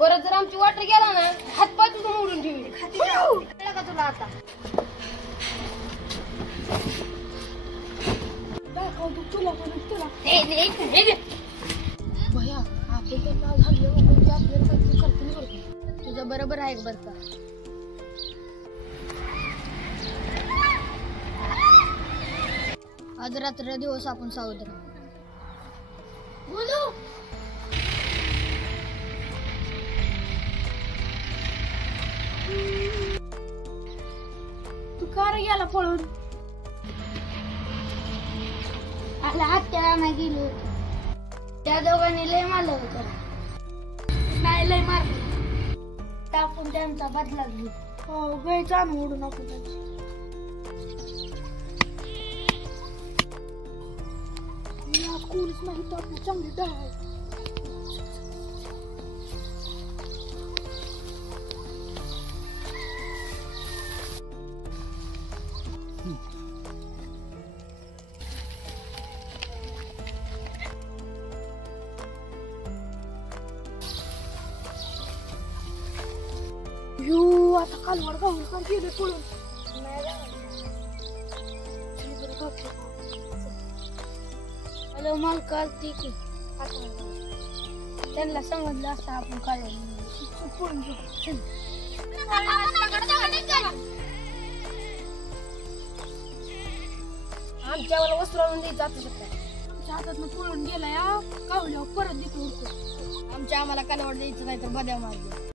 परत जर आमची वाटर गेला ना हात पाय तुझं मोडून ठेवले कळलं का तुला आता तुला भैया आपण नाव झालं म्हणजे आपल्याला काहीतरी कल्पना करतो तुझं बरोबर आहे बरं का आज रात्र दिवस आपण सावध राहू बोलू तू का रे गेला पळून आला हत्या नाही गेलो त्या दोघांनी लय मारलं होतं नाही लय मारलं टाकून त्यांचा बदला घेऊ हो गयचा आम्ही उडून आपण कोणीच नाही तर आपली चांगली डाळ यो आता कालवड गाऊन का गेले पळून हॅलो मालका ती की त्यांना समजलं असतं आपण काय पळून आमच्यावर वस्त्र आणून द्यायचं जाऊ शकता आमच्या हातात पळून गेला या कावल्यावर परत देखील उडतो आमच्या आम्हाला कालवड द्यायचं नाही तर बद्या मारतो